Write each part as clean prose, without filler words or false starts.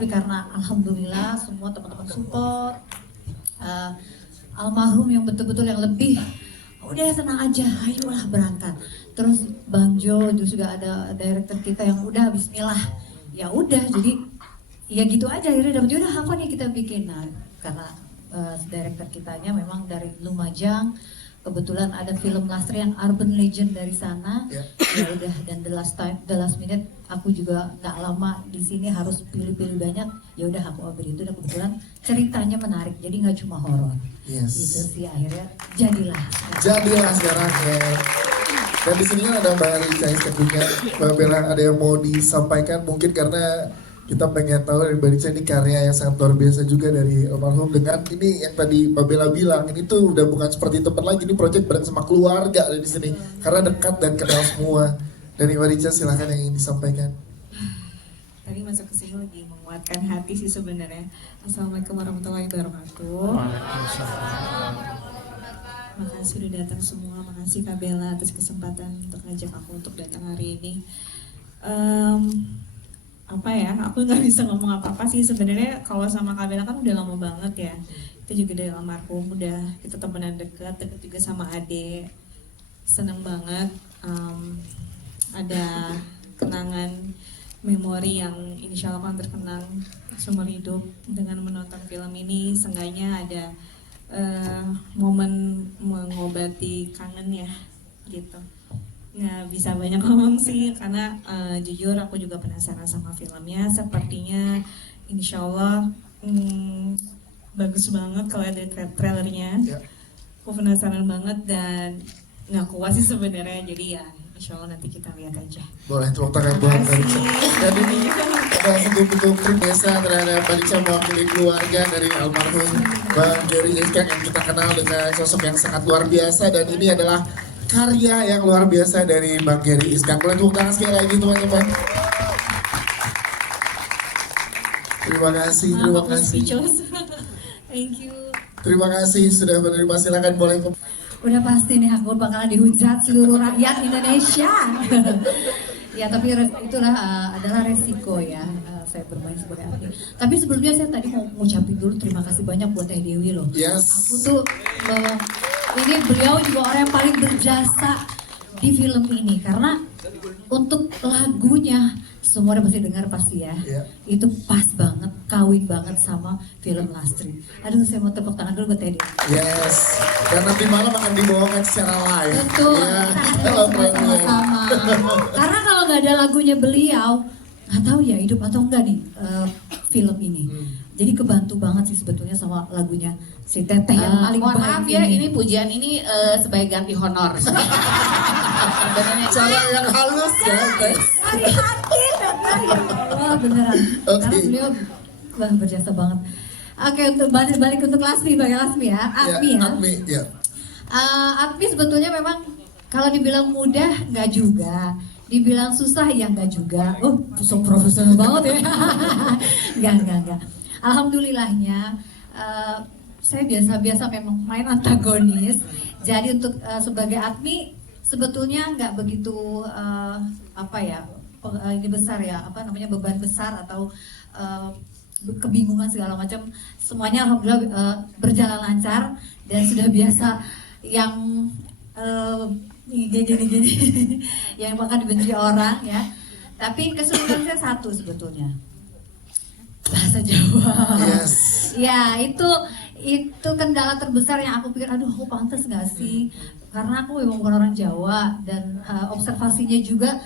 Tapi karena alhamdulillah semua teman-teman support, almarhum yang betul-betul yang lebih udah tenang aja, ayolah berangkat. Terus Bang Jo juga ada director kita yang udah Bismillah, ya udah jadi ya gitu aja akhirnya dapat udah apa nih kita bikin. Nah karena director kitanya memang dari Lumajang, kebetulan ada film Lastri yang urban legend dari sana. Ya udah, dan the last minute aku juga nggak lama di sini harus pilih-pilih banyak, ya udah aku ambil itu, dan kebetulan ceritanya menarik jadi nggak cuma horor. Itu sih akhirnya jadilah sekarang ya. Dan di sini kan ada Mbak Rica juga, Mbak Bella, ada yang mau disampaikan mungkin karena kita pengen tahu dari Mbak Rica ini karya yang sangat luar biasa juga dari almarhum, dengan ini yang tadi Mbak Bella bilang ini tuh udah bukan seperti teman lagi, ini project bareng sama keluarga di sini karena dekat dan kenal semua. Dari Mbak Rica silahkan yang ingin disampaikan. Tadi masuk ke sini lagi menguatkan hati sih sebenarnya. Assalamualaikum warahmatullahi wabarakatuh. Makasih udah datang semua, makasih Kak Bella atas kesempatan untuk ngajak aku untuk datang hari ini. Apa ya, aku nggak bisa ngomong apa-apa sih sebenarnya. Kalau sama Kak Bella kan udah lama banget ya, itu juga dari almarhum, udah kita temenan deket juga sama Ade. Seneng banget ada kenangan memori yang insya Allah akan terkenang seumur hidup dengan menonton film ini. Seenggaknya ada momen mengobati kangen ya gitu. Nggak bisa banyak ngomong sih karena jujur aku juga penasaran sama filmnya. Sepertinya insya Allah bagus banget kalau ada trailernya. Aku penasaran banget dan nggak kuat sih sebenarnya, jadi ya insya Allah nanti kita lihat aja. Boleh tepuk tangan buat Mbak Rica. Dan ini ada sebuah desa terhadap Mbak Rica mewakili keluarga dari almarhum Bang Gary Iskak yang kita kenal dengan sosok yang sangat luar biasa, dan ini adalah karya yang luar biasa dari Bang Gary Iskak. Boleh tepuk tangan sekali lagi teman-teman. Terima kasih. Thank you. Terima kasih sudah menerima, silakan boleh. udah pasti nih aku bakalan dihujat seluruh rakyat Indonesia. Ya tapi itulah adalah resiko ya saya bermain sebagai atlet. Tapi sebelumnya saya tadi mau ngucapin dulu terima kasih banyak buat Teh Dewi loh. Aku tuh ini beliau juga orang yang paling berjasa di film ini karena untuk lagunya semua udah pasti dengar pasti ya. Itu pas banget, kawin banget sama film Lastri. Aduh saya mau tepuk tangan dulu buat Teh Dewi. Dan nanti malam akan dibawakan secara live. Betul. Sama-sama. Karena kalau nggak ada lagunya beliau, nggak tahu ya hidup atau enggak nih film ini. Jadi kebantu banget sih sebetulnya sama lagunya si Teteh yang paling mohon maaf ya, ini. ini pujian ini sebagai ganti honor. Cara yang halus ya. Hati-hati. Wah beneran. Karena beliau berjasa banget. Oke, untuk balik untuk Lasmi, Bang Lasmi ya. Admi ya. Admi sebetulnya memang kalau dibilang mudah nggak juga, dibilang susah ya nggak juga. Oh, so profesional banget ya. Enggak. Alhamdulillahnya saya biasa-biasa memang main antagonis. Jadi untuk sebagai Admi sebetulnya nggak begitu ini besar ya, beban besar atau kebingungan segala macam. Semuanya alhamdulillah berjalan lancar dan sudah biasa yang gini yang bahkan dibenci orang ya. Tapi kesulitan saya satu sebetulnya, bahasa Jawa. Ya itu kendala terbesar yang aku pikir, aduh aku pantas nggak sih? Karena aku memang bukan orang Jawa dan observasinya juga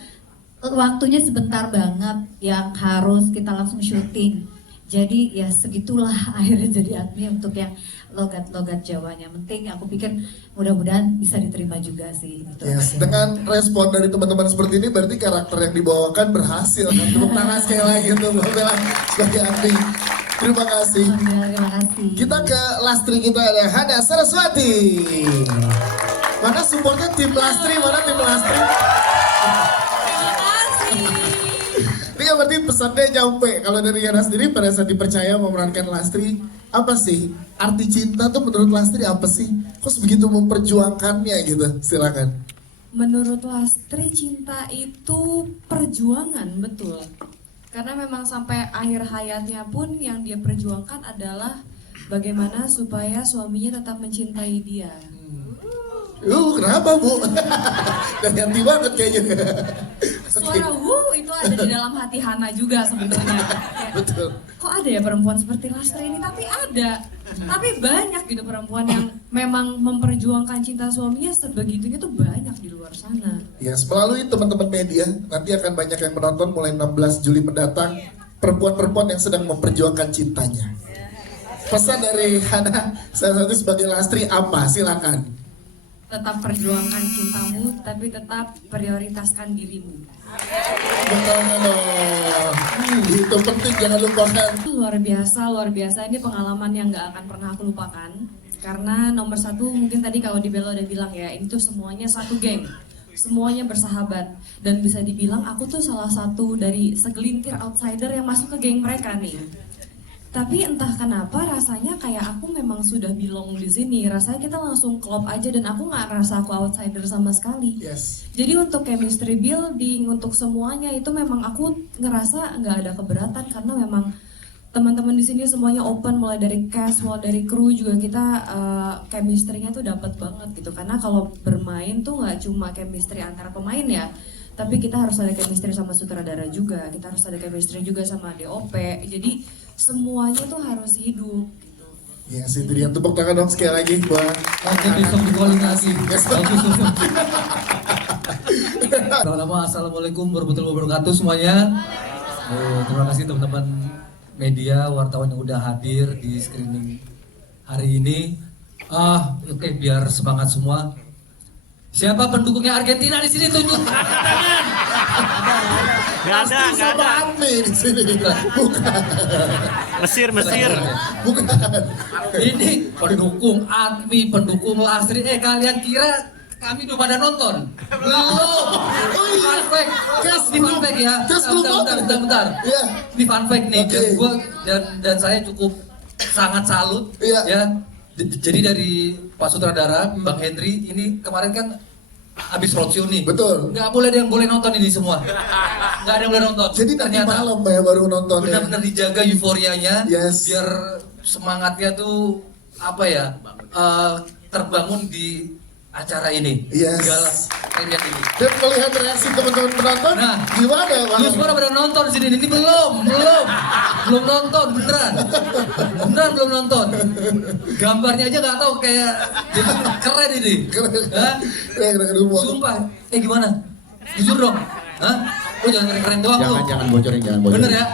waktunya sebentar banget yang harus kita langsung syuting. Jadi ya segitulah akhirnya jadi Admi untuk yang logat-logat Jawanya. Penting aku pikir mudah-mudahan bisa diterima juga sih. Gitu dengan respon dari teman-teman seperti ini berarti karakter yang dibawakan berhasil. Tepuk tangan sekali lagi untuk Mbak Bella sebagai Admi. Terima kasih. Terima kasih. Kita ke Lastri, kita ada Hana Saraswati. Mana supportnya tim Lastri, mana tim Lastri? Ini kan berarti pesannya nyampe. Kalau dari Hana sendiri pada saat dipercaya memerankan Lastri, apa sih arti cinta tuh menurut Lastri apa sih? Kok begitu memperjuangkannya gitu? Silakan. Menurut Lastri cinta itu perjuangan, betul. Karena memang sampai akhir hayatnya pun yang dia perjuangkan adalah bagaimana supaya suaminya tetap mencintai dia. Kenapa Bu? Ganti banget kayaknya. Suara itu ada di dalam hati Hana juga sebenarnya. Kayak, Betul. kok ada ya perempuan seperti Lastri ini? Tapi ada. Tapi banyak gitu perempuan yang memang memperjuangkan cinta suaminya sebegitunya tuh banyak di luar sana. Yes, melalui teman-teman media nanti akan banyak yang menonton mulai 16 Juli mendatang, perempuan-perempuan yang sedang memperjuangkan cintanya. Pesan dari Hana salah satu sebagai Lastri apa? Silakan. Tetap perjuangkan cintamu, tapi tetap prioritaskan dirimu. Betul. Itu penting, jangan lupakan. Luar biasa. Ini pengalaman yang gak akan pernah aku lupakan. Karena nomor satu, mungkin tadi kalau di Bella udah bilang ya, ini tuh semuanya satu geng. Semuanya bersahabat. Dan bisa dibilang aku tuh salah satu dari segelintir outsider yang masuk ke geng mereka nih. Tapi entah kenapa rasanya kayak aku memang sudah belong di sini. Rasanya kita langsung klop aja dan aku nggak ngerasa aku outsider sama sekali. Yes. Jadi untuk chemistry building, untuk semuanya itu memang aku ngerasa nggak ada keberatan karena memang teman-teman di sini semuanya open, mulai dari cast, mulai dari kru juga kita chemistry-nya tuh dapat banget gitu. Karena kalau bermain tuh nggak cuma chemistry antara pemain ya, tapi kita harus ada chemistry sama sutradara juga, kita harus ada chemistry juga sama DOP. Jadi semuanya tuh harus hidup gitu. Yes, itu dia. Tepuk tangan dong sekali lagi buat Nanti besok dikualifikasi. Yes. Bagus. Pertama, assalamualaikum warahmatullahi wabarakatuh semuanya. Terima kasih teman-teman media, wartawan yang udah hadir di screening hari ini. Oke, biar semangat semua. Siapa pendukungnya Argentina di sini tunjuk angkat tangan. Nggak ada. sama Admi di sini. Bukan. Mesir. Bukan. Ini pendukung Admi, pendukung Lastri. Kalian kira kami udah pada nonton? Belum. Ini fun fact. Ini fun fact ya. Bentar. Iya. Ini fun fact nih. Oke. Dan gua dan saya cukup sangat salut. Iya. Ya. Jadi dari Pak Sutradara, Bang Henry, ini kemarin kan habis roadshow nih. Betul. Nggak boleh ada yang boleh nonton ini semua. Nggak ada yang boleh nonton. Jadi tadi malam ya baru nonton ya. Benar-benar dijaga euforianya. Yes. Biar semangatnya tuh apa ya, terbangun di acara ini. Yes. Segala kalian ini. Dan melihat reaksi teman-teman penonton, Nah, gimana Bang? lu semua pada nonton di sini. Ini belum nonton beneran belum nonton. Gambarnya aja nggak tahu kayak keren ini. Hah? Keren dulu. Sumpah. Gimana? Jujur dong. Hah? Lu jangan keren doang lu. Jangan bocorin. Bener ya?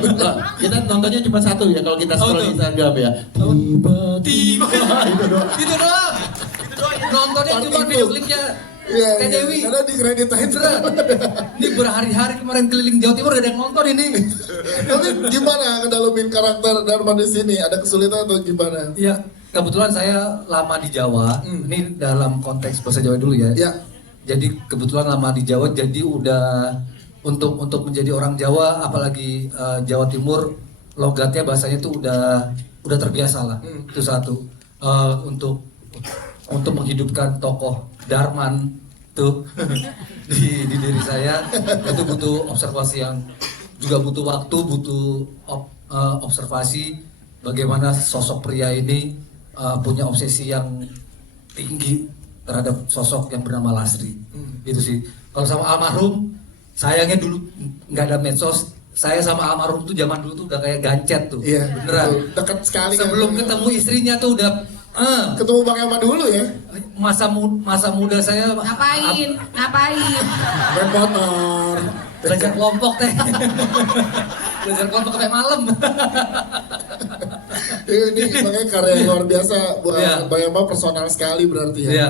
Enggak, kita nontonnya cuma satu ya kalau kita scroll tuh? Instagram ya. Tiba. Itu doang. Nontonnya cuma video klipnya Iya, Teh Dewi. karena di kredit Beneran. Ini berhari-hari kemarin keliling Jawa Timur ada yang nonton ini. Tapi gimana ngedalamin karakter Darman di sini? Ada kesulitan atau gimana? Iya, kebetulan saya lama di Jawa. Ini dalam konteks bahasa Jawa dulu ya. Ya. Jadi kebetulan lama di Jawa, jadi udah untuk menjadi orang Jawa, apalagi Jawa Timur, logatnya bahasanya tuh udah terbiasa lah. Itu satu. Untuk menghidupkan tokoh Darman tuh di diri saya itu butuh observasi yang juga butuh waktu, butuh observasi bagaimana sosok pria ini punya obsesi yang tinggi terhadap sosok yang bernama Lastri. Itu sih. Kalau sama almarhum, sayangnya dulu nggak ada medsos. Saya sama almarhum tuh zaman dulu tuh udah kayak gancet tuh. Iya. Beneran. betul. Dekat sekali. Sebelum kan? ketemu istrinya tuh udah Ketemu Bang Elma dulu ya. masa muda saya Ngapain? Main motor. belajar kelompok teh. Belajar kelompok sampai malam. Ini makanya karya yang luar biasa buat Iya. Bang Elma, personal sekali berarti ya. Iya,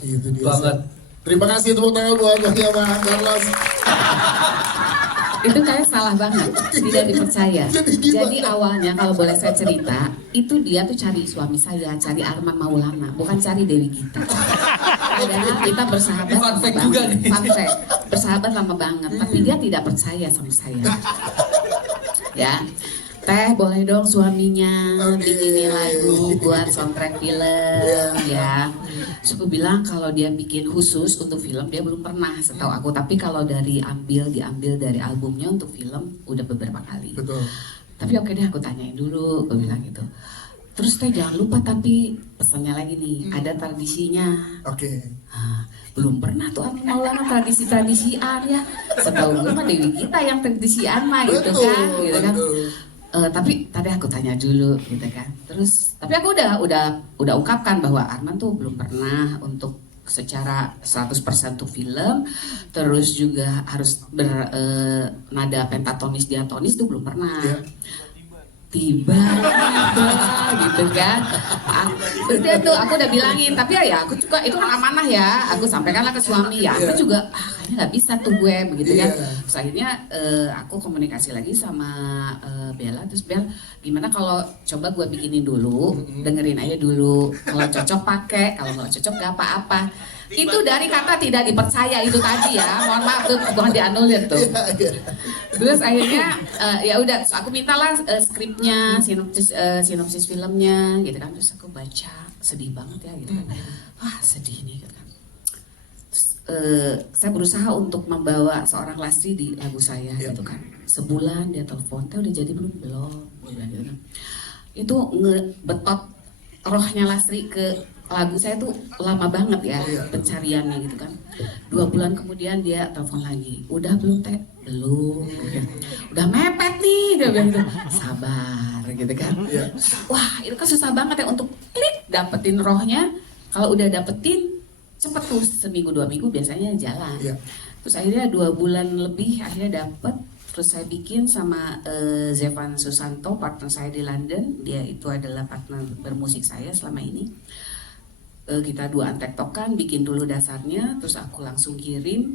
Itu dia. banget. Terima kasih tepuk tangan buat Bang Elma Carlos. Itu kayak salah banget, tidak dipercaya. Jadi gimana? Jadi awalnya kalau boleh saya cerita, itu dia tuh cari suami saya, cari Arman Maulana, bukan cari Dewi Gita. Padahal kita bersahabat Ini fun lama fact banget. juga nih. Fun fact, bersahabat lama banget, tapi dia tidak percaya sama saya. Ya, Teh boleh dong suaminya Oke. bikinin lagu buat soundtrack film ya. Terus aku bilang kalau dia bikin khusus untuk film dia belum pernah setahu aku. Tapi kalau diambil dari albumnya untuk film udah beberapa kali. Betul. Tapi oke deh aku tanyain dulu, aku bilang gitu. Terus Teh jangan lupa tapi pesannya lagi nih ada tradisinya. Oke. Ah, belum pernah tuh Arman Maulana tradisian ya. Setahu gue mah Dewi kita yang tradisian mah gitu Betul, kan, gitu kan. betul. Tapi tadi aku tanya dulu gitu kan. Terus tapi aku udah ungkapkan bahwa Arman tuh belum pernah untuk secara 100% untuk film, terus juga harus bernada pentatonis diatonis tuh belum pernah. Iya. Tiba gitu kan. Udah tuh aku udah bilangin, tapi ya aku juga itu kan amanah ya. Aku sampaikanlah ke suami ya. Aku juga kayaknya nggak bisa tuh gue begitu kan. Iya. Terus akhirnya aku komunikasi lagi sama Bella, terus Bel gimana kalau coba gue bikinin dulu, dengerin aja dulu. Kalau cocok pakai, kalau nggak cocok nggak apa-apa. Itu dari kata tidak dipercaya itu tadi ya. Mohon maaf tuh bukan dianulir tuh. Iya. Terus akhirnya ya udah terus aku mintalah skripnya, sinopsis filmnya gitu kan. Terus aku baca, sedih banget ya gitu kan. Wah sedih nih gitu kan. Terus saya berusaha untuk membawa seorang Lastri di lagu saya gitu kan. Sebulan dia telepon, Teh udah jadi belum? Belum. Gitu kan. Itu ngebetot rohnya Lastri ke lagu saya tuh lama banget ya pencariannya gitu kan. 2 bulan kemudian dia telepon lagi, udah belum Teh? Belum. Udah mepet nih dia bilang gitu. Sabar gitu kan. Wah itu kan susah banget ya untuk klik dapetin rohnya. Kalau udah dapetin cepet tuh seminggu 2 minggu biasanya jalan. Terus akhirnya 2 bulan lebih akhirnya dapet. Terus saya bikin sama Zevan Susanto, partner saya di London. Dia itu adalah partner bermusik saya selama ini. Kita dua tektokan, bikin dulu dasarnya, terus aku langsung kirim.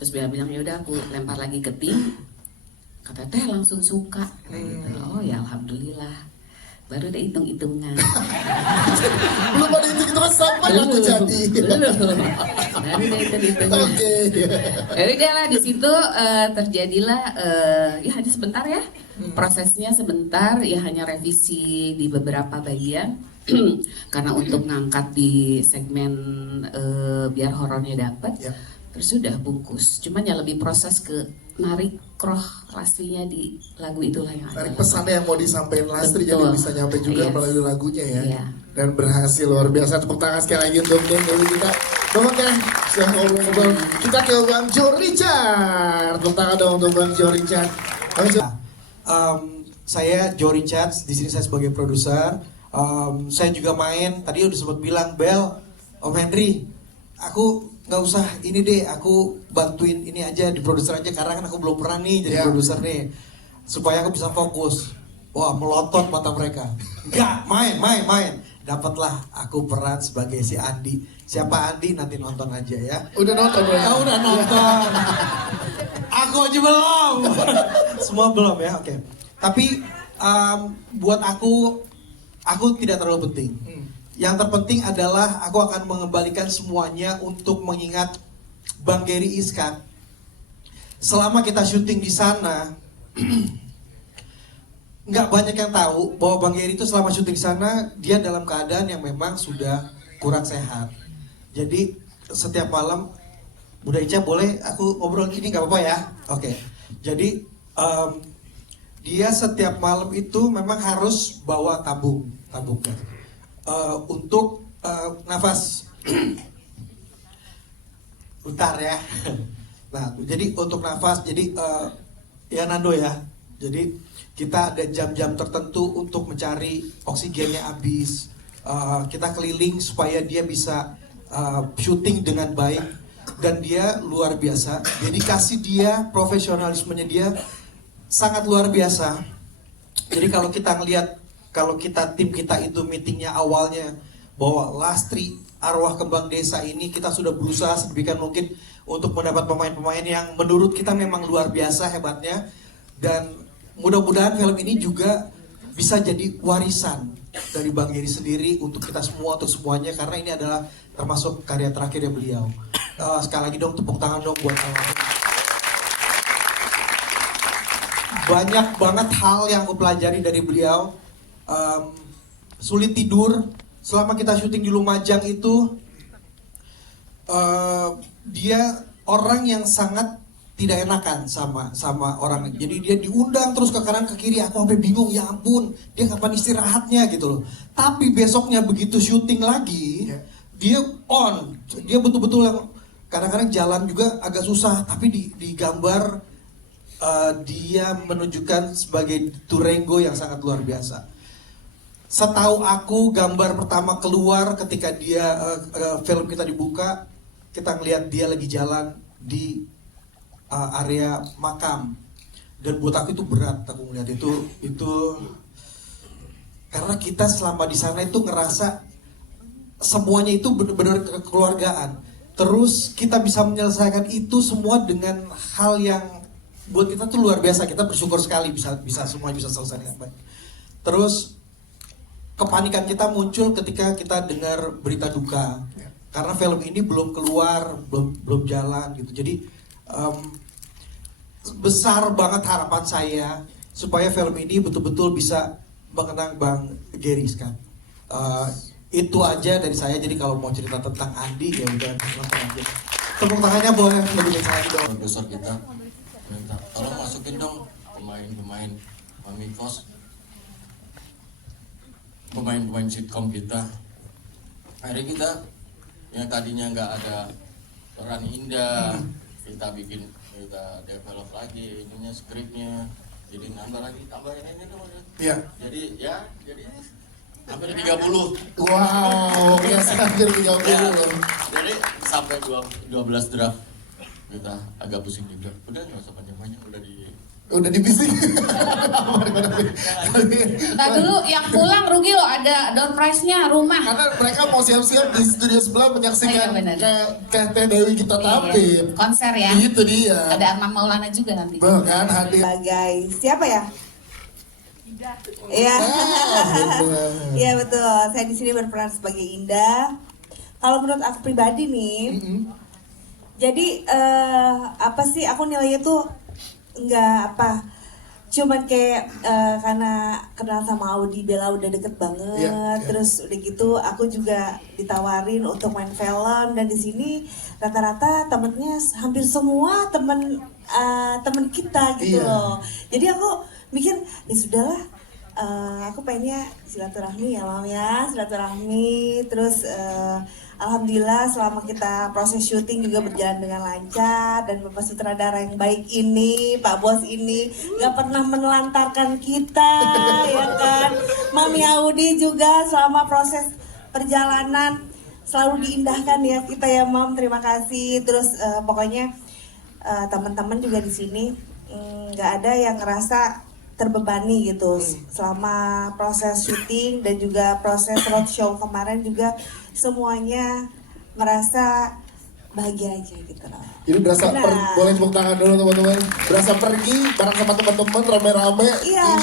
Terus Bella bilang ya udah aku lempar lagi ke tim. Kata Teh langsung suka. Gitu. Oh ya alhamdulillah. Baru deh hitung-hitungan. Belum ada hitung-hitungan sampai lagu jadi. Belum. Baru deh hitung-hitungan. Oke. Ya udah lah di situ terjadilah ya hanya sebentar ya. Prosesnya sebentar ya hanya revisi di beberapa bagian. Karena untuk ngangkat di segmen biar horornya dapat, terus sudah bungkus. Cuman ya lebih proses ke narik roh Lastrinya di lagu itulah yang ada. Tarik pesannya yang mau disampaikan Lastri jadi Betul. bisa nyampe juga Yes. melalui lagunya ya. Iya. Dan berhasil luar biasa. Tepuk tangan sekali lagi untuk Dewi kita. Oke, sudah ngobrol-ngobrol. Kita ke Bang Jo Richard. Tepuk tangan dong untuk Bang Jo Richard. Bang Jo. Saya Joe Richards, di sini saya sebagai produser. Saya juga main, tadi udah sempat bilang, Bel, Om Henry, aku nggak usah ini deh, aku bantuin ini aja, di produser aja, karena kan aku belum pernah nih jadi produser nih, supaya aku bisa fokus. Wah, melotot mata mereka. Enggak, main. Dapatlah aku peran sebagai si Andi. Siapa Andi nanti nonton aja ya. Udah nonton belum? Ah, udah nonton. Aku aja belum. Semua belum ya, oke. Tapi buat aku tidak terlalu penting. Yang terpenting adalah aku akan mengembalikan semuanya untuk mengingat Bang Gary Iskak. Selama kita syuting di sana, nggak banyak yang tahu bahwa Bang Gary itu selama syuting di sana dia dalam keadaan yang memang sudah kurang sehat. Jadi setiap malam, Bunda Ica boleh aku ngobrol gini nggak apa-apa ya? Oke. Jadi dia setiap malam itu memang harus bawa tabungan untuk nafas. Bentar ya. Nah, jadi untuk nafas, jadi ya Nando ya. Jadi kita ada jam-jam tertentu untuk mencari oksigennya habis. Kita keliling supaya dia bisa syuting dengan baik. Dan dia luar biasa. Dedikasi dia, profesionalismenya dia sangat luar biasa. Jadi kalau kita ngelihat, kalau kita tim kita itu meetingnya awalnya bahwa Lastri arwah kembang desa ini kita sudah berusaha sedemikian mungkin untuk mendapat pemain-pemain yang menurut kita memang luar biasa hebatnya, dan mudah-mudahan film ini juga bisa jadi warisan dari Bang Gary sendiri untuk kita semua, untuk semuanya, karena ini adalah termasuk karya terakhirnya beliau. Sekali lagi dong tepuk tangan dong buat banyak banget hal yang aku pelajari dari beliau. Sulit tidur selama kita syuting di Lumajang itu. Dia orang yang sangat tidak enakan sama orang. Jadi dia diundang terus ke kanan ke kiri, aku sampai bingung, ya ampun, dia kapan istirahatnya gitu loh. Tapi besoknya begitu syuting lagi, dia on, dia betul-betul yang kadang-kadang jalan juga agak susah, tapi di gambar dia menunjukkan sebagai Turengo yang sangat luar biasa. Setahu aku gambar pertama keluar ketika dia film kita dibuka, kita ngelihat dia lagi jalan di area makam, dan buat aku itu berat. Aku ngeliat itu karena kita selama di sana itu ngerasa semuanya itu benar-benar kekeluargaan. Terus kita bisa menyelesaikan itu semua dengan hal yang buat kita tuh luar biasa. Kita bersyukur sekali bisa semuanya bisa selesai dengan baik. Terus kepanikan kita muncul ketika kita dengar berita duka. Karena film ini belum keluar, belum jalan gitu. Jadi besar banget harapan saya supaya film ini betul-betul bisa mengenang Bang Gary kan. Itu aja dari saya. Jadi kalau mau cerita tentang Andi ya udah langsung aja. Tepuk tangannya boleh lebih dari saya dong. Produser kita minta tolong masukin dong pemain-pemain Mamikos, pemain-pemain sitkom kita. Hari kita yang tadinya nggak ada peran Indah, kita develop lagi ininya, skripnya, jadi tambahin ini dong. Iya. Jadi hampir 30. Wow, biasa hampir 30 loh. Jadi sampai 12 draft kita agak pusing juga. Udah nggak usah panjang-panjang, udah dibising. Nah dulu yang pulang rugi loh, ada door prize-nya rumah. Karena mereka mau siap-siap di studio sebelah menyaksikan Iya, benar. Teh Dewi kita tampil. Konser ya. Itu dia. Ada Arman Maulana juga nanti. Bahkan hadir. Sebagai siapa ya? Iya. Iya betul. Saya di sini berperan sebagai Indah. Kalau menurut aku pribadi nih, jadi apa sih, aku nilainya tuh nggak apa, cuman kayak karena kenal sama Audi Bella udah deket banget, terus udah gitu aku juga ditawarin untuk main film, dan di sini rata-rata temennya hampir semua temen kita gitu loh. Jadi aku mikir ya sudahlah, aku pengennya silaturahmi ya Mam ya, silaturahmi. Terus alhamdulillah selama kita proses syuting juga berjalan dengan lancar, dan Bapak sutradara yang baik ini, Pak Bos ini nggak pernah menelantarkan kita ya kan. Mami Audi juga selama proses perjalanan selalu diindahkan ya kita ya Mam, terima kasih. Terus pokoknya teman-teman juga di sini nggak ada yang ngerasa terbebani gitu selama proses syuting, dan juga proses roadshow kemarin juga semuanya merasa bahagia aja gitu loh. Jadi berasa boleh tepuk tangan dulu teman-teman. Berasa pergi bareng sama teman-teman rame-rame,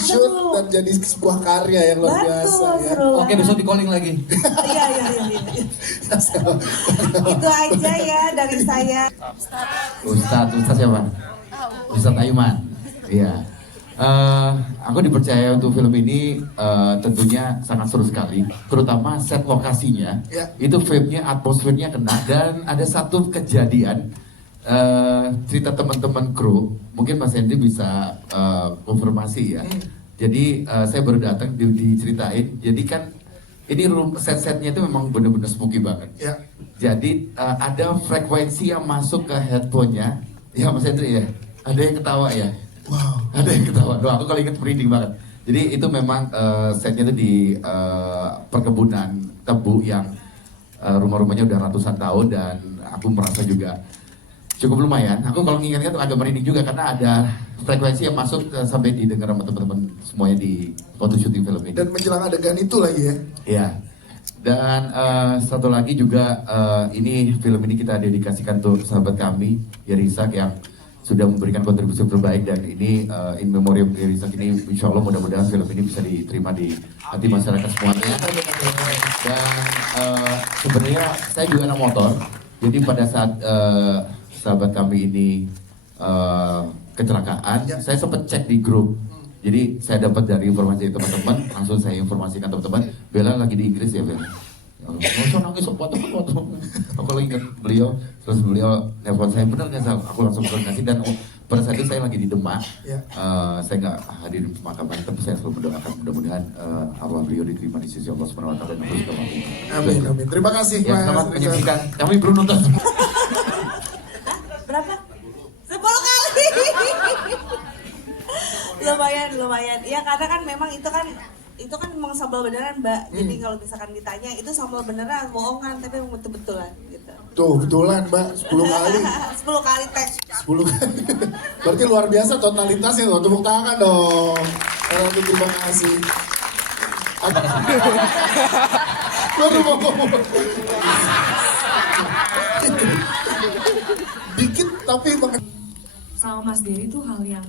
shoot dan jadi sebuah karya yang luar biasa ya. Oke, besok di calling lagi. Iya. Itu aja ya dari saya. Ustadz siapa? Ustadz Ayman. Iya. Aku dipercaya untuk film ini tentunya sangat seru sekali, terutama set lokasinya, itu vibe-nya, atmosfernya kena. Dan ada satu kejadian, cerita teman-teman kru, mungkin Mas Henry bisa konfirmasi ya. Jadi saya baru datang diceritain, jadi kan ini set-setnya itu memang benar-benar spooky banget. Jadi ada frekuensi yang masuk ke headphone-nya, ya Mas Henry ya, ada yang ketawa ya. Wow. Ada yang ketawa. Doa aku kalau ingat merinding banget. Jadi itu memang setnya itu di perkebunan tebu yang rumah-rumahnya udah ratusan tahun, dan aku merasa juga cukup lumayan. Aku kalau ngingetnya tuh agak merinding juga karena ada frekuensi yang masuk sampai didengar sama teman-teman semuanya di waktu syuting film ini. Dan menjelang adegan itu lagi ya. Iya. Dan satu lagi juga ini film ini kita dedikasikan untuk sahabat kami Yerisak yang sudah memberikan kontribusi terbaik, dan ini in memoriam Yerisak ini insya Allah mudah-mudahan film ini bisa diterima di hati masyarakat semuanya. Dan sebenarnya saya juga anak motor, jadi pada saat sahabat kami ini kecelakaan, Ya. saya sempat cek di grup. Jadi saya dapat dari informasi teman-teman, langsung saya informasikan teman-teman, Bella lagi di Inggris ya Bella. Nggak nangis waktu aku lagi ingat beliau, terus beliau nelfon saya, benar nggak Sal? Aku langsung koordinasi dan pada saat itu saya lagi di Demak. Ya. Saya nggak hadir di pemakaman, tapi saya selalu mendoakan mudah-mudahan arwah beliau diterima di sisi Allah Subhanahu Wa Taala dan aku juga mampu. Amin, amin. Terima kasih Ya, Mas selamat Rizal. menyaksikan. Kami belum nonton. Berapa? 10 kali. lumayan. Ya karena kan memang itu kan memang sambal beneran Mbak. Jadi kalau misalkan ditanya itu sambal beneran, bohongan tapi memang betul-betulan gitu. Tuh, betulan Mbak, 10 kali. 10 kali teks. 10 kali. Berarti luar biasa totalitasnya loh. Tepuk tangan dong. Ratu, terima kasih. Baru mau ngomong. Dikit tapi banget. Sama Mas Dery tuh hal yang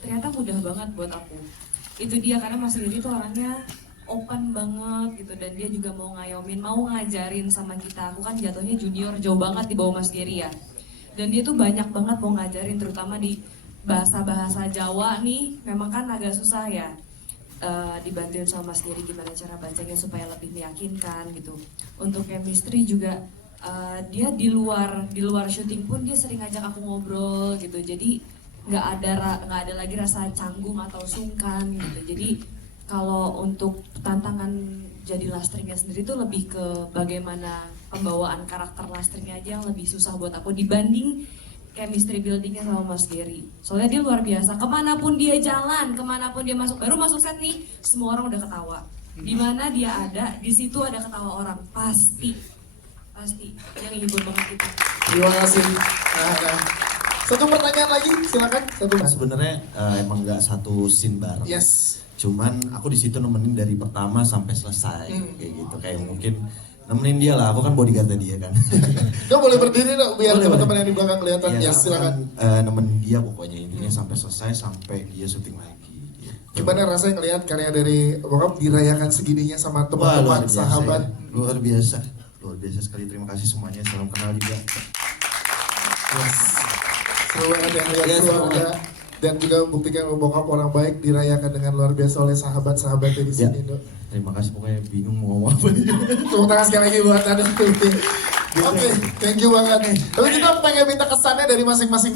ternyata mudah banget buat aku. Itu dia, karena Mas Dery tuh orangnya open banget gitu, dan dia juga mau ngayomin, mau ngajarin sama kita. Aku kan jatuhnya junior, jauh banget di bawah Mas Dery ya. Dan dia tuh banyak banget mau ngajarin, terutama di bahasa-bahasa Jawa nih, memang kan agak susah ya. Dibantuin sama Mas Dery gimana cara bacanya supaya lebih meyakinkan gitu. Untuk chemistry juga dia di luar syuting pun dia sering ngajak aku ngobrol gitu. Jadi nggak ada lagi rasa canggung atau sungkan gitu. Jadi kalau untuk tantangan jadi lastringnya sendiri tuh lebih ke bagaimana pembawaan karakter lastringnya aja yang lebih susah buat aku dibanding chemistry buildingnya sama Mas Dery. Soalnya dia luar biasa, kemanapun dia jalan, kemanapun dia masuk, baru masuk set nih, semua orang udah ketawa. Dimana dia ada, di situ ada ketawa orang, pasti yang hibur banget itu. Terima kasih. Nah. Satu pertanyaan lagi, silakan. Satu. Sebenarnya emang nggak satu scene bareng. Yes. Cuman aku di situ nemenin dari pertama sampai selesai kayak gitu. Kayak mungkin nemenin dia lah. Aku kan bodyguardnya dia kan. Kau boleh berdiri dong biar Boleh, teman-teman yang di belakang kelihatan. Iya, Yes, silakan. nemenin dia pokoknya intinya sampai selesai sampai dia syuting lagi. Gitu. Gimana rasanya ngelihat karya dari bokap dirayakan segininya sama Wah, luar teman-teman, biasa sahabat? ya. Luar biasa sekali. Terima kasih semuanya. Salam kenal juga. Yes. Seru banget yang lihat Yes, keluarga dan juga membuktikan bahwa bokap orang baik dirayakan dengan luar biasa oleh sahabat-sahabatnya di sini, Dok. Terima kasih, pokoknya bingung mau ngomong apa nih. Tepuk tangan sekali lagi buat Anda. Oke, thank you banget nih. Tapi kita pengen minta kesannya dari masing-masing